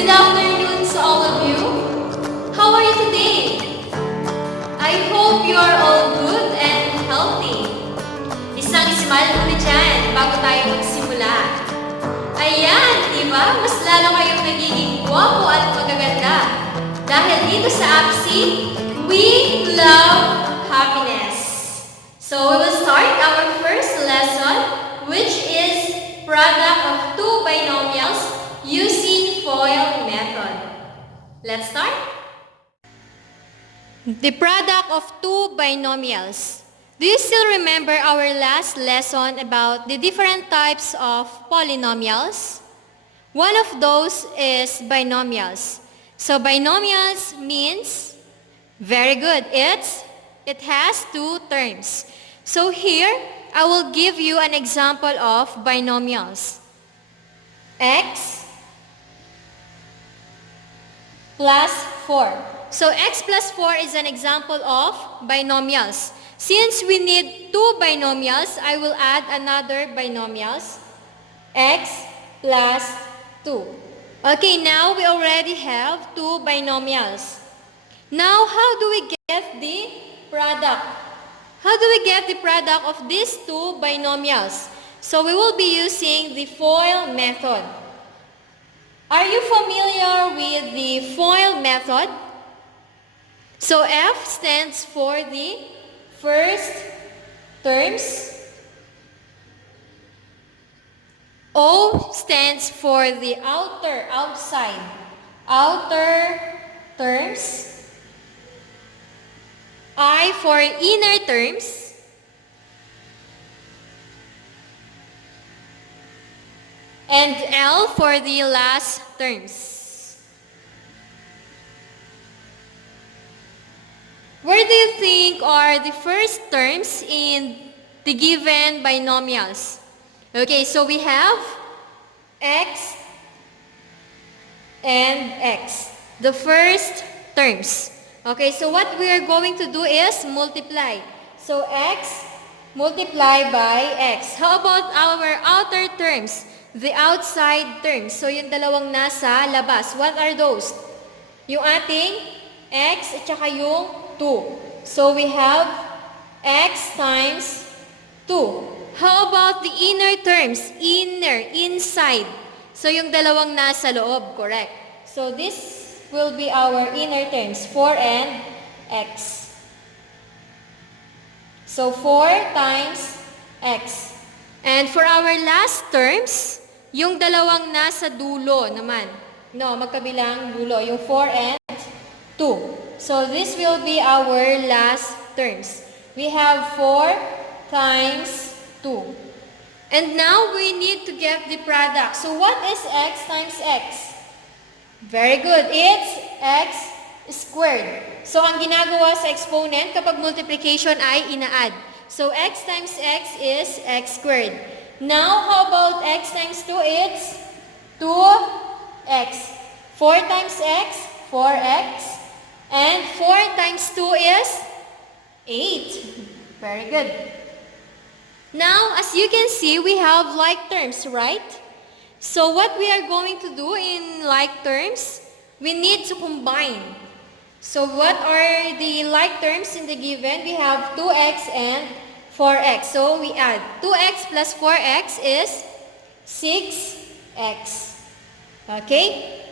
Good afternoon to all of you. How are you today? I hope you are all good and healthy. Isang smile muna dyan bago tayo magsimula. Ayan, diba? Mas lalo kayong nagiging guwapo at magaganda. Dahil dito sa APSI, we love happiness. So we will start our first lesson, which is product of two binomials using FOIL method. Let's start. The product of two binomials. Do you still remember our last lesson about the different types of polynomials? One of those is binomials. So binomials means, very good, it has two terms. So here, I will give you an example of binomials. X plus 4. So x plus 4 is an example of binomials. Since we need two binomials, I will add another binomials, x plus 2. Okay, now we already have two binomials. Now, how do we get the product? How do we get the product of these two binomials? So we will be using the FOIL method. Are you familiar with the FOIL method? So F stands for the first terms. O stands for the outside terms. I for inner terms. And L for the last terms. Where do you think are the first terms in the given binomials? Okay, so we have x and x, the first terms. Okay, so what we are going to do is multiply. So x multiply by x. How about our outer terms? The outside terms. So yung dalawang nasa labas. What are those? Yung ating x at saka yung 2. So we have x times 2. How about the inner terms? Inside. So yung dalawang nasa loob, correct. So this will be our inner terms, 4 and x. So 4 times x. And for our last terms, yung dalawang nasa dulo naman. No, magkabilang dulo, yung 4 and 2. So this will be our last terms. We have 4 times 2. And now we need to get the product. So what is x times x? Very good. It's x squared. So ang ginagawa sa exponent kapag multiplication ay ina-add. So x times x is x squared. Now, how about x times 2? It's 2x. 4 times x, 4x. And 4 times 2 is 8. Very good. Now, as you can see, we have like terms, right? So what we are going to do in like terms, we need to combine. So what are the like terms in the given? We have 2x and 4x. So we add 2x plus 4x is 6x. Okay?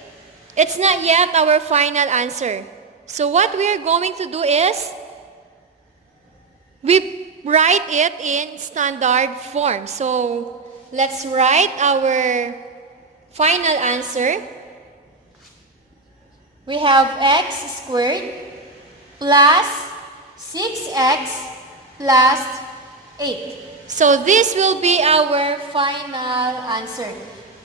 It's not yet our final answer. So what we are going to do is, we write it in standard form. So let's write our final answer. We have x squared plus 6x plus 8. So this will be our final answer.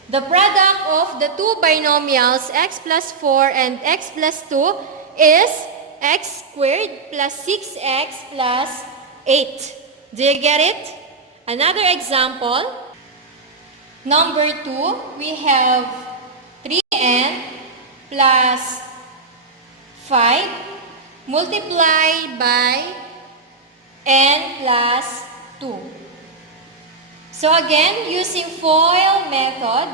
The product of the two binomials x plus 4 and x plus 2 is x squared plus 6x plus 8. Do you get it? Another example. Number 2, we have 3n plus 5 multiplied by n plus 2. So again, using FOIL method,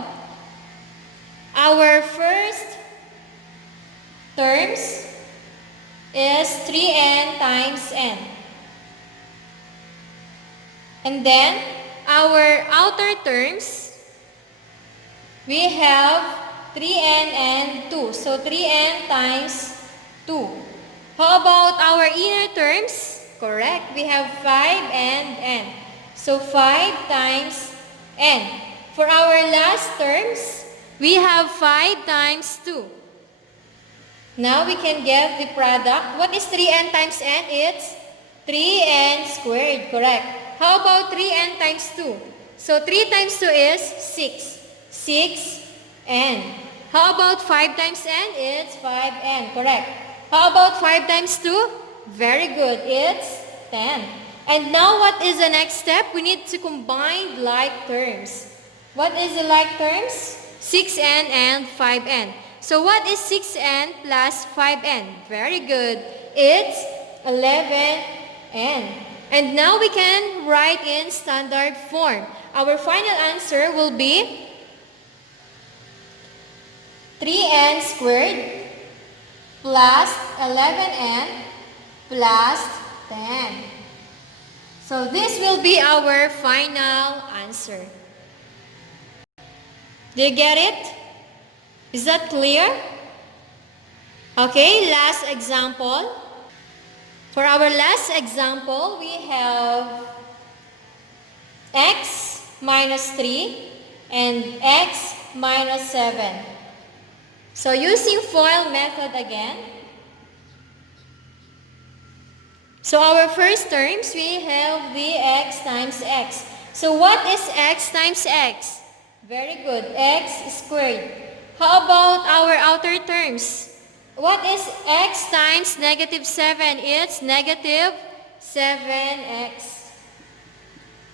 our first terms is 3n times n. And then, our outer terms, we have 3n and 2. So, 3n times 2. How about our inner terms? Correct. We have 5 and n. So, 5 times n. For our last terms, we have 5 times 2. Now, we can get the product. What is 3n times n? It's 3n squared. Correct. How about 3n times 2? So, 3 times 2 is 6. 6n. How about 5 times n? It's 5n. Correct. How about 5 times 2? Very good. It's 10. And now, what is the next step? We need to combine like terms. What is the like terms? 6n and 5n. So, what is 6n plus 5n? Very good. It's 11n. And now we can write in standard form. Our final answer will be 3n squared plus 11n plus 10. So this will be our final answer. Do you get it? Is that clear? Okay, last example. For our last example, we have x minus 3 and x minus 7. So using FOIL method again. So our first terms, we have the x times x. So what is x times x? Very good, x squared. How about our outer terms? What is x times negative 7? It's negative 7x.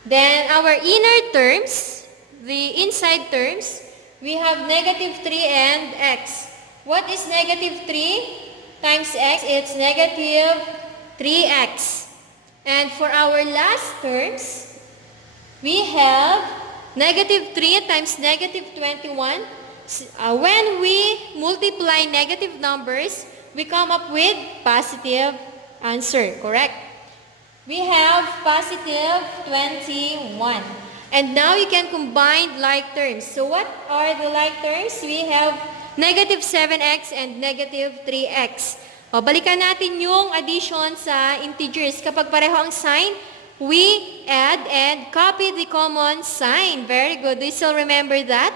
Then our inner terms, the inside terms, we have negative 3 and x. What is negative 3 times x? It's negative 3x. And for our last terms, we have negative 3 times negative 21. When we multiply negative numbers, we come up with positive answer, correct? We have positive 21. And now you can combine like terms. So what are the like terms? We have negative 7x and negative 3x. O, balikan natin yung addition sa integers. Kapag pareho ang sign, we add and copy the common sign. Very good. Do you still remember that?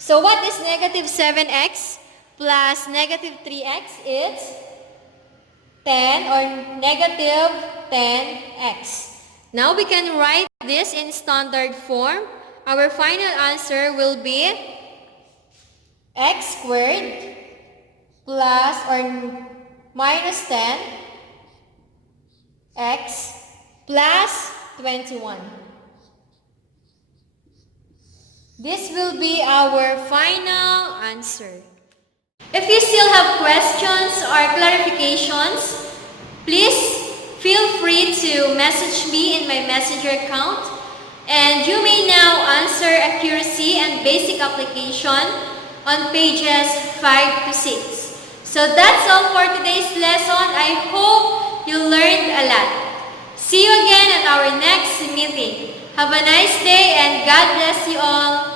So what is negative 7x plus negative 3x? It's 10 or negative 10x. Now we can write this in standard form. Our final answer will be x squared plus or minus 10x plus 21. This will be our final answer. If you still have questions or clarifications, please feel free to message me in my messenger account, and you may now answer accuracy and basic application on pages 5 to 6. So that's all for today's lesson. I hope you learned a lot. See you again at our next meeting. Have a nice day and God bless you all.